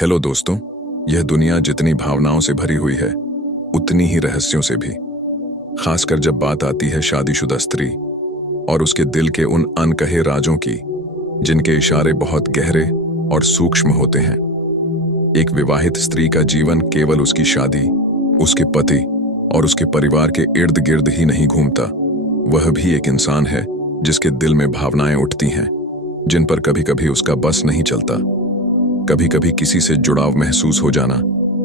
Hello दोस्तों, यह दुनिया जितनी भावनाओं से भरी हुई है उतनी ही रहस्यों से भी। खासकर जब बात आती है शादीशुदा स्त्री और उसके दिल के उन अनकहे राजों की जिनके इशारे बहुत गहरे और सूक्ष्म होते हैं। एक विवाहित स्त्री का जीवन केवल उसकी शादी, उसके पति और उसके परिवार के इर्द गिर्द ही नहीं घूमता। वह भी एक इंसान है जिसके दिल में भावनाएं उठती हैं, जिन पर कभी कभी उसका बस नहीं चलता। कभी कभी किसी से जुड़ाव महसूस हो जाना,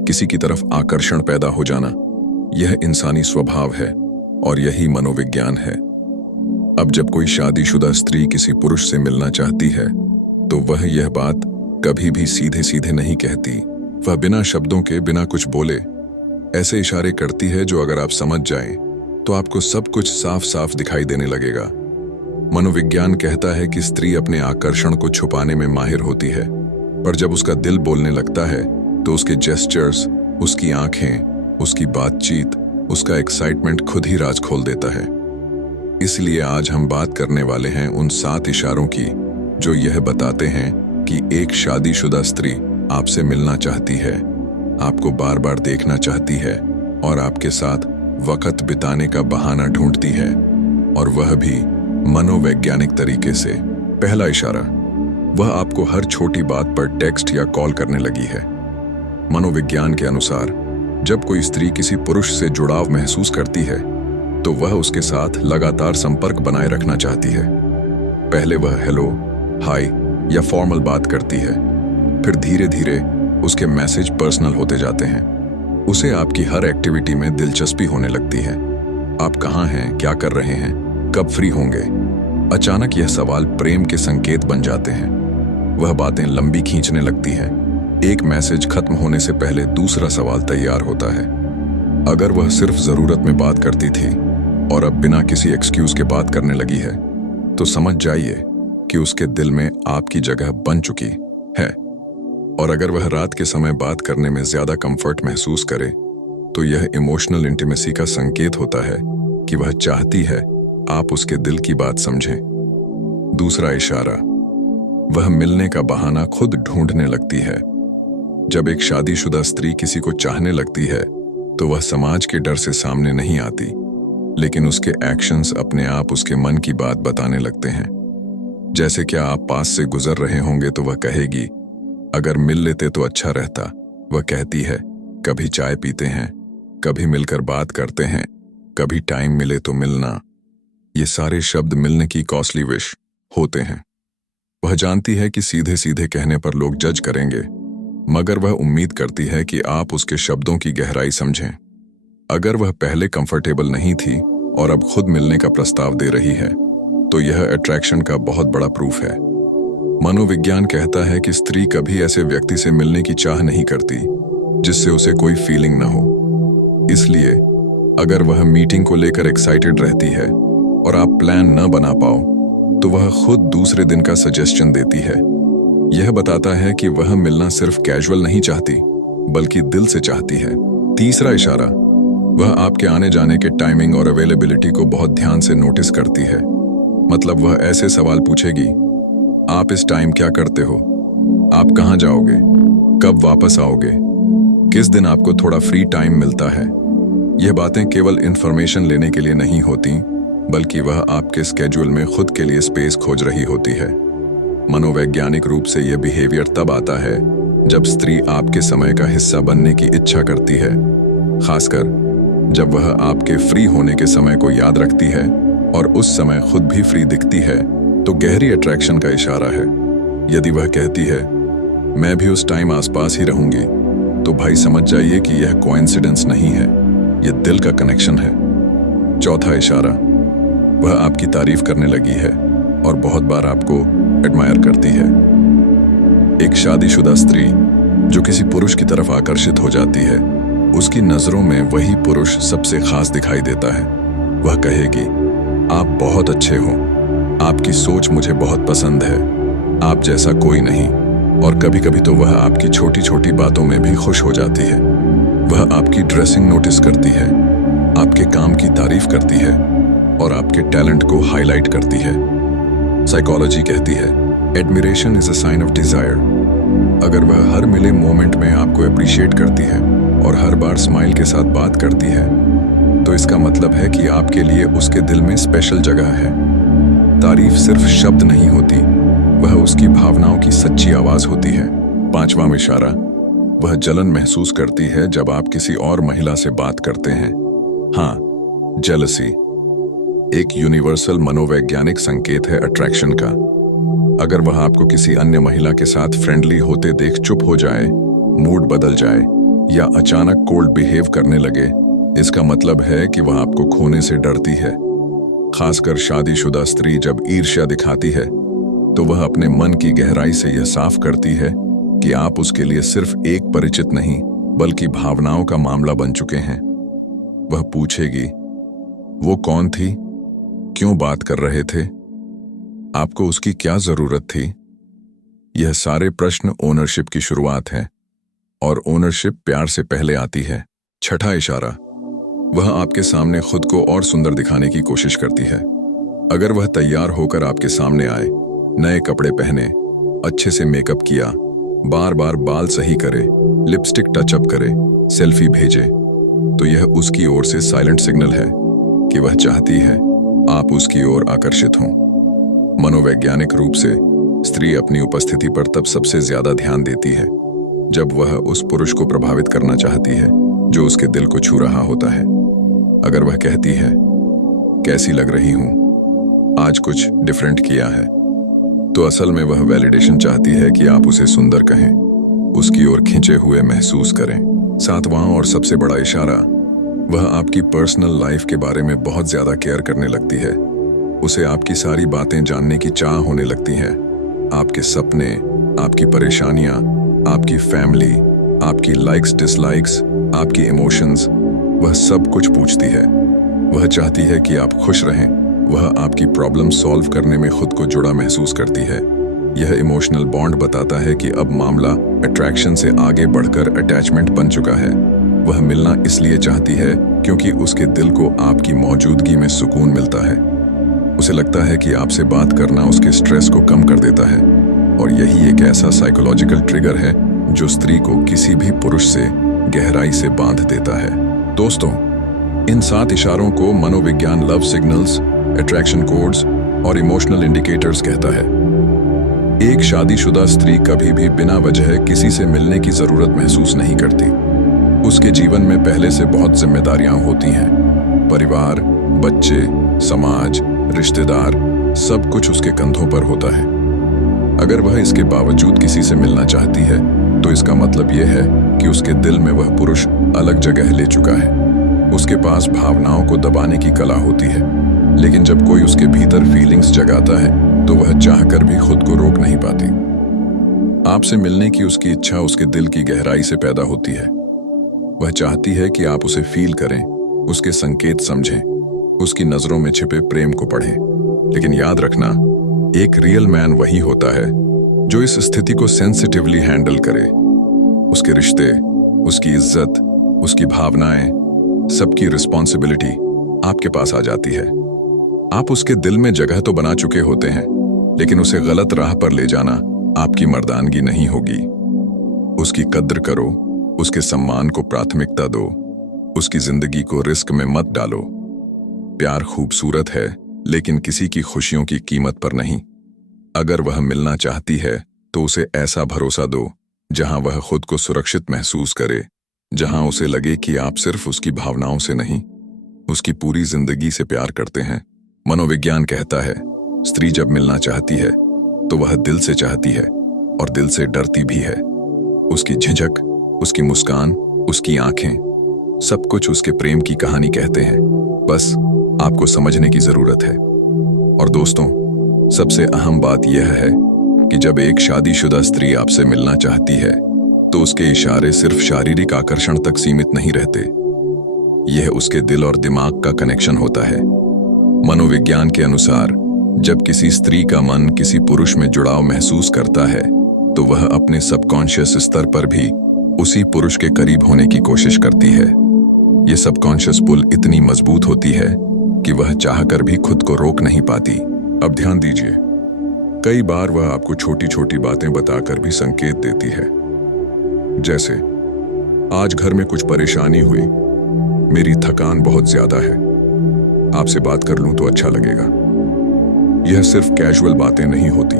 किसी की तरफ आकर्षण पैदा हो जाना, यह इंसानी स्वभाव है और यही मनोविज्ञान है। अब जब कोई शादीशुदा स्त्री किसी पुरुष से मिलना चाहती है तो वह यह बात कभी भी सीधे सीधे नहीं कहती। वह बिना शब्दों के, बिना कुछ बोले ऐसे इशारे करती है जो अगर आप समझ जाएं तो आपको सब कुछ साफ साफ दिखाई देने लगेगा। मनोविज्ञान कहता है कि स्त्री अपने आकर्षण को छुपाने में माहिर होती है, पर जब उसका दिल बोलने लगता है तो उसके जेस्चर्स, उसकी आंखें, उसकी बातचीत, उसका एक्साइटमेंट खुद ही राज खोल देता है। इसलिए आज हम बात करने वाले हैं उन 7 इशारों की जो यह बताते हैं कि एक शादीशुदा स्त्री आपसे मिलना चाहती है, आपको बार बार देखना चाहती है और आपके साथ वक्त बिताने का बहाना ढूंढती है, और वह भी मनोवैज्ञानिक तरीके से। पहला इशारा, वह आपको हर छोटी बात पर टेक्स्ट या कॉल करने लगी है। मनोविज्ञान के अनुसार जब कोई स्त्री किसी पुरुष से जुड़ाव महसूस करती है तो वह उसके साथ लगातार संपर्क बनाए रखना चाहती है। पहले वह हेलो, हाय या फॉर्मल बात करती है, फिर धीरे धीरे उसके मैसेज पर्सनल होते जाते हैं। उसे आपकी हर एक्टिविटी में दिलचस्पी होने लगती है। आप कहाँ हैं, क्या कर रहे हैं, कब फ्री होंगे। अचानक यह सवाल प्रेम के संकेत बन जाते हैं। वह बातें लंबी खींचने लगती हैं। एक मैसेज खत्म होने से पहले दूसरा सवाल तैयार होता है। अगर वह सिर्फ जरूरत में बात करती थी और अब बिना किसी एक्सक्यूज के बात करने लगी है तो समझ जाइए कि उसके दिल में आपकी जगह बन चुकी है। और अगर वह रात के समय बात करने में ज्यादा कंफर्ट महसूस करे तो यह इमोशनल इंटीमेसी का संकेत होता है कि वह चाहती है आप उसके दिल की बात समझें। दूसरा इशारा, वह मिलने का बहाना खुद ढूंढने लगती है। जब एक शादीशुदा स्त्री किसी को चाहने लगती है तो वह समाज के डर से सामने नहीं आती, लेकिन उसके एक्शंस अपने आप उसके मन की बात बताने लगते हैं। जैसे क्या आप पास से गुजर रहे होंगे तो वह कहेगी, अगर मिल लेते तो अच्छा रहता। वह कहती है, कभी चाय पीते हैं, कभी मिलकर बात करते हैं, कभी टाइम मिले तो मिलना। ये सारे शब्द मिलने की कॉस्टली विश होते हैं। वह जानती है कि सीधे सीधे कहने पर लोग जज करेंगे, मगर वह उम्मीद करती है कि आप उसके शब्दों की गहराई समझें। अगर वह पहले कंफर्टेबल नहीं थी और अब खुद मिलने का प्रस्ताव दे रही है तो यह अट्रैक्शन का बहुत बड़ा प्रूफ है। मनोविज्ञान कहता है कि स्त्री कभी ऐसे व्यक्ति से मिलने की चाह नहीं करती जिससे उसे कोई फीलिंग न हो। इसलिए अगर वह मीटिंग को लेकर एक्साइटेड रहती है और आप प्लान न बना पाओ तो वह खुद दूसरे दिन का सजेशन देती है। यह बताता है कि वह मिलना सिर्फ कैजुअल नहीं चाहती बल्कि दिल से चाहती है। तीसरा इशारा, वह आपके आने जाने के टाइमिंग और अवेलेबिलिटी को बहुत ध्यान से नोटिस करती है। मतलब वह ऐसे सवाल पूछेगी, आप इस टाइम क्या करते हो, आप कहाँ जाओगे, कब वापस आओगे, किस दिन आपको थोड़ा फ्री टाइम मिलता है। यह बातें केवल इंफॉर्मेशन लेने के लिए नहीं होती बल्कि वह आपके स्केड्यूल में खुद के लिए स्पेस खोज रही होती है। मनोवैज्ञानिक रूप से यह बिहेवियर तब आता है जब स्त्री आपके समय का हिस्सा बनने की इच्छा करती है, खासकर जब वह आपके फ्री होने के समय को याद रखती है और उस समय खुद भी फ्री दिखती है तो गहरी अट्रैक्शन का इशारा है। यदि वह कहती है, मैं भी उस टाइम आसपास ही रहूंगी, तो भाई समझ जाइए कि यह कोइंसिडेंस नहीं है, यह दिल का कनेक्शन है। चौथा इशारा, वह आपकी तारीफ करने लगी है और बहुत बार आपको एडमायर करती है। एक शादीशुदा स्त्री जो किसी पुरुष की तरफ आकर्षित हो जाती है, उसकी नजरों में वही पुरुष सबसे खास दिखाई देता है। वह कहेगी, आप बहुत अच्छे हो, आपकी सोच मुझे बहुत पसंद है, आप जैसा कोई नहीं। और कभी कभी तो वह आपकी छोटी छोटी बातों में भी खुश हो जाती है। वह आपकी ड्रेसिंग नोटिस करती है, आपके काम की तारीफ करती है और आपके टैलेंट को हाईलाइट करती है। साइकोलॉजी कहती है, admiration is a sign of desire. अगर वह हर मिले मोमेंट में आपको अप्रिशिएट करती है और हर बार स्माइल के साथ बात करती है, तो इसका मतलब है कि आपके लिए उसके दिल में स्पेशल जगह है। तारीफ सिर्फ शब्द नहीं होती, वह उसकी भावनाओं की सच्ची आवाज होती है। 5वां इशारा, वह जलन महसूस करती है जब आप किसी और महिला से बात करते हैं। हाँ, जेलसी एक यूनिवर्सल मनोवैज्ञानिक संकेत है अट्रैक्शन का। अगर वह आपको किसी अन्य महिला के साथ फ्रेंडली होते देख चुप हो जाए, मूड बदल जाए या अचानक कोल्ड बिहेव करने लगे, इसका मतलब है कि वह आपको खोने से डरती है। खासकर शादीशुदा स्त्री जब ईर्ष्या दिखाती है, तो वह अपने मन की गहराई से यह साफ करती है कि आप उसके लिए सिर्फ एक परिचित नहीं, बल्कि भावनाओं का मामला बन चुके हैं। वह पूछेगी, वो कौन थी, क्यों बात कर रहे थे, आपको उसकी क्या जरूरत थी। यह सारे प्रश्न ओनरशिप की शुरुआत है, और ओनरशिप प्यार से पहले आती है। 6वां इशारा, वह आपके सामने खुद को और सुंदर दिखाने की कोशिश करती है। अगर वह तैयार होकर आपके सामने आए, नए कपड़े पहने, अच्छे से मेकअप किया, बार बार बाल सही करे, लिपस्टिक टचअप करे, सेल्फी भेजे, तो यह उसकी ओर से साइलेंट सिग्नल है कि वह चाहती है आप उसकी ओर आकर्षित हों। मनोवैज्ञानिक रूप से स्त्री अपनी उपस्थिति पर तब सबसे ज्यादा ध्यान देती है जब वह उस पुरुष को प्रभावित करना चाहती है जो उसके दिल को छू रहा होता है। अगर वह कहती है, कैसी लग रही हूं, आज कुछ डिफरेंट किया है, तो असल में वह वैलिडेशन चाहती है कि आप उसे सुंदर कहें, उसकी ओर खींचे हुए महसूस करें। 7वां और सबसे बड़ा इशारा, वह आपकी पर्सनल लाइफ के बारे में बहुत ज्यादा केयर करने लगती है। उसे आपकी सारी बातें जानने की चाह होने लगती है। आपके सपने, आपकी परेशानियां, आपकी फैमिली, आपकी लाइक्स डिसलाइक्स, आपकी इमोशंस, वह सब कुछ पूछती है। वह चाहती है कि आप खुश रहें। वह आपकी प्रॉब्लम सॉल्व करने में खुद को जुड़ा महसूस करती है। यह इमोशनल बॉन्ड बताता है कि अब मामला अट्रैक्शन से आगे बढ़कर अटैचमेंट बन चुका है। वह मिलना इसलिए चाहती है क्योंकि उसके दिल को आपकी मौजूदगी में सुकून मिलता है। उसे लगता है कि आपसे बात करना उसके स्ट्रेस को कम कर देता है, और यही एक ऐसा साइकोलॉजिकल ट्रिगर है जो स्त्री को किसी भी पुरुष से गहराई से बांध देता है। दोस्तों, इन 7 इशारों को मनोविज्ञान लव सिग्नल्स, अट्रैक्शन कोड्स और इमोशनल इंडिकेटर्स कहता है। एक शादीशुदा स्त्री कभी भी बिना वजह किसी से मिलने की जरूरत महसूस नहीं करती। उसके जीवन में पहले से बहुत जिम्मेदारियां होती हैं। परिवार, बच्चे, समाज, रिश्तेदार, सब कुछ उसके कंधों पर होता है। अगर वह इसके बावजूद किसी से मिलना चाहती है, तो इसका मतलब यह है कि उसके दिल में वह पुरुष अलग जगह ले चुका है। उसके पास भावनाओं को दबाने की कला होती है, लेकिन जब कोई उसके भीतर फीलिंग्स जगाता है, तो वह चाहकर भी खुद को रोक नहीं पाती। आपसे मिलने की उसकी इच्छा उसके दिल की गहराई से पैदा होती है। वह चाहती है कि आप उसे फील करें, उसके संकेत समझें, उसकी नजरों में छिपे प्रेम को पढ़ें। लेकिन याद रखना, एक रियल मैन वही होता है जो इस स्थिति को सेंसिटिवली हैंडल करे। उसके रिश्ते, उसकी इज्जत, उसकी भावनाएं, सबकी रिस्पॉन्सिबिलिटी आपके पास आ जाती है। आप उसके दिल में जगह तो बना चुके होते हैं, लेकिन उसे गलत राह पर ले जाना आपकी मर्दानगी नहीं होगी। उसकी कद्र करो, उसके सम्मान को प्राथमिकता दो, उसकी जिंदगी को रिस्क में मत डालो। प्यार खूबसूरत है, लेकिन किसी की खुशियों की कीमत पर नहीं। अगर वह मिलना चाहती है, तो उसे ऐसा भरोसा दो जहां वह खुद को सुरक्षित महसूस करे, जहां उसे लगे कि आप सिर्फ उसकी भावनाओं से नहीं, उसकी पूरी जिंदगी से प्यार करते हैं। मनोविज्ञान कहता है, स्त्री जब मिलना चाहती है, तो वह दिल से चाहती है और दिल से डरती भी है। उसकी झिझक, उसकी मुस्कान, उसकी आंखें, सब कुछ उसके प्रेम की कहानी कहते हैं। बस आपको समझने की जरूरत है। और दोस्तों, सबसे अहम बात यह है कि जब एक शादीशुदा स्त्री आपसे मिलना चाहती है, तो उसके इशारे सिर्फ शारीरिक आकर्षण तक सीमित नहीं रहते। यह उसके दिल और दिमाग का कनेक्शन होता है। मनोविज्ञान के अनुसार, जब किसी स्त्री का मन किसी पुरुष में जुड़ाव महसूस करता है, तो वह अपने सबकॉन्शियस स्तर पर भी उसी पुरुष के करीब होने की कोशिश करती है। यह सबकॉन्शियस पुल इतनी मजबूत होती है कि वह चाहकर भी खुद को रोक नहीं पाती। अब ध्यान दीजिए, कई बार वह आपको छोटी छोटी बातें बताकर भी संकेत देती है, जैसे आज घर में कुछ परेशानी हुई, मेरी थकान बहुत ज्यादा है, आपसे बात कर लूं तो अच्छा लगेगा। यह सिर्फ कैजुअल बातें नहीं होती,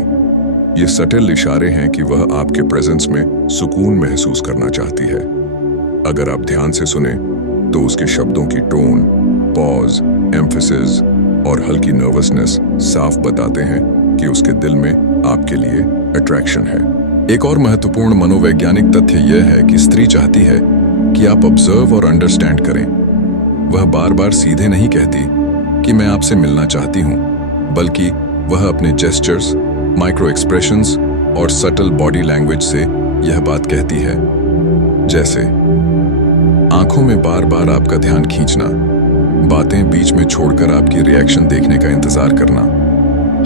ये सटल इशारे हैं कि वह आपके प्रेजेंस में सुकून महसूस करना चाहती है। अगर आप ध्यान से सुने तो उसके शब्दों की टोन, पॉज, एम्फेसिस और हल्की नर्वसनेस साफ बताते हैं कि उसके दिल में आपके लिए अट्रैक्शन है। एक और महत्वपूर्ण मनोवैज्ञानिक तथ्य यह है कि स्त्री चाहती है कि आप ऑब्जर्व और अंडरस्टैंड करें। वह बार बार सीधे नहीं कहती कि मैं आपसे मिलना चाहती हूं, बल्कि वह अपने जेस्चर्स, माइक्रो एक्सप्रेशंस और सटल बॉडी लैंग्वेज से यह बात कहती है, जैसे आंखों में बार बार आपका ध्यान खींचना, बातें बीच में छोड़कर आपकी रिएक्शन देखने का इंतजार करना,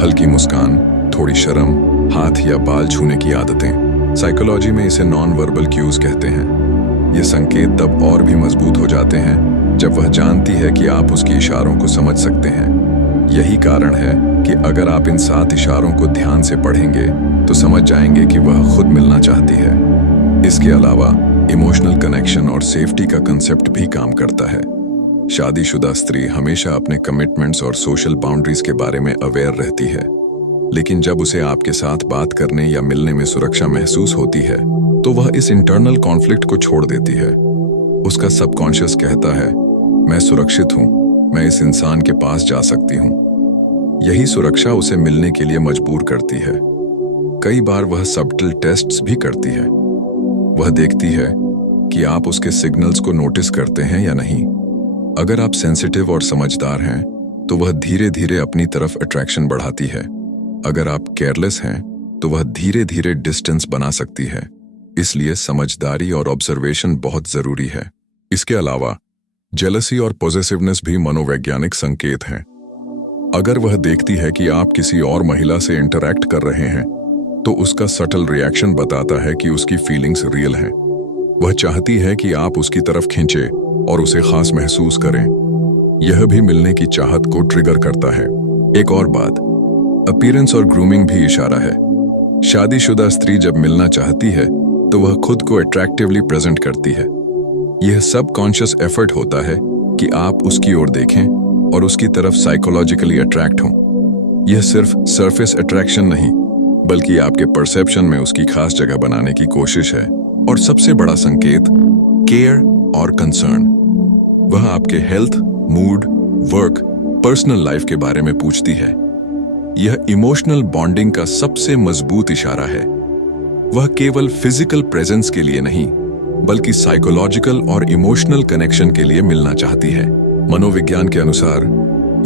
हल्की मुस्कान, थोड़ी शर्म, हाथ या बाल छूने की आदतें। साइकोलॉजी में इसे नॉन वर्बल क्यूज कहते हैं। ये संकेत तब और भी मजबूत हो जाते हैं जब वह जानती है कि आप उसके इशारों को समझ सकते हैं। यही कारण है कि अगर आप इन 7 इशारों को ध्यान से पढ़ेंगे तो समझ जाएंगे कि वह खुद मिलना चाहती है। इसके अलावा इमोशनल कनेक्शन और सेफ्टी का कंसेप्ट भी काम करता है। शादीशुदा स्त्री हमेशा अपने कमिटमेंट्स और सोशल बाउंड्रीज के बारे में अवेयर रहती है, लेकिन जब उसे आपके साथ बात करने या मिलने में सुरक्षा महसूस होती है तो वह इस इंटरनल कॉन्फ्लिक्ट को छोड़ देती है। उसका सबकॉन्शियस कहता है, मैं सुरक्षित हूं, मैं इस इंसान के पास जा सकती हूं। यही सुरक्षा उसे मिलने के लिए मजबूर करती है। कई बार वह सबटल टेस्ट्स भी करती है। वह देखती है कि आप उसके सिग्नल्स को नोटिस करते हैं या नहीं। अगर आप सेंसिटिव और समझदार हैं तो वह धीरे धीरे अपनी तरफ अट्रैक्शन बढ़ाती है। अगर आप केयरलेस हैं तो वह धीरे धीरे डिस्टेंस बना सकती है। इसलिए समझदारी और ऑब्जर्वेशन बहुत जरूरी है। इसके अलावा जेलसी और पॉसेसिवनेस भी मनोवैज्ञानिक संकेत हैं। अगर वह देखती है कि आप किसी और महिला से इंटरैक्ट कर रहे हैं तो उसका सटल रिएक्शन बताता है कि उसकी फीलिंग्स रियल हैं। वह चाहती है कि आप उसकी तरफ खींचे और उसे खास महसूस करें। यह भी मिलने की चाहत को ट्रिगर करता है। एक और बात, अपीयरेंस और ग्रूमिंग भी इशारा है। शादीशुदा स्त्री जब मिलना चाहती है तो वह खुद को अट्रैक्टिवली प्रेजेंट करती है। यह सबकॉन्शियस एफर्ट होता है कि आप उसकी ओर देखें और उसकी तरफ साइकोलॉजिकली अट्रैक्ट हों। यह सिर्फ सरफेस अट्रैक्शन नहीं, बल्कि आपके परसेप्शन में उसकी खास जगह बनाने की कोशिश है। और सबसे बड़ा संकेत, केयर और कंसर्न। वह आपके health, mood, work, personal life के बारे में पूछती है। यह इमोशनल बॉन्डिंग का सबसे मजबूत इशारा है। वह केवल फिजिकल प्रेजेंस के लिए नहीं, बल्कि साइकोलॉजिकल और इमोशनल कनेक्शन के लिए मिलना चाहती है। मनोविज्ञान के अनुसार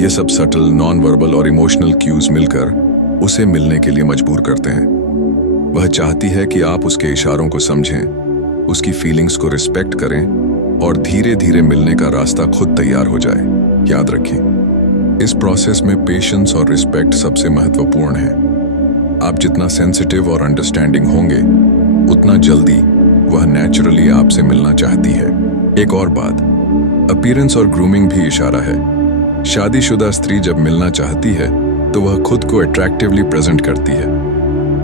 यह सब सटल, नॉन वर्बल और इमोशनल क्यूज मिलकर उसे मिलने के लिए मजबूर करते हैं। वह चाहती है कि आप उसके इशारों को समझें, उसकी फीलिंग्स को रिस्पेक्ट करें और धीरे धीरे मिलने का रास्ता खुद तैयार हो जाए। याद रखें, इस प्रोसेस में पेशेंस और रिस्पेक्ट सबसे महत्वपूर्ण है। आप जितना सेंसिटिव और अंडरस्टैंडिंग होंगे, उतना जल्दी वह नेचुरली आपसे मिलना चाहती है। एक और बात, अपीयरेंस और ग्रूमिंग भी इशारा है। शादीशुदा स्त्री जब मिलना चाहती है तो वह खुद को अट्रैक्टिवली प्रेजेंट करती है।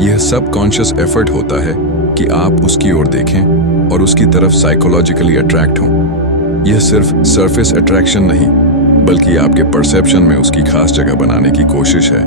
यह सबकॉन्शियस एफर्ट होता है कि आप उसकी ओर देखें और उसकी तरफ साइकोलॉजिकली अट्रैक्ट हों। यह सिर्फ सरफेस अट्रैक्शन नहीं, बल्कि आपके परसेप्शन में उसकी खास जगह बनाने की कोशिश है।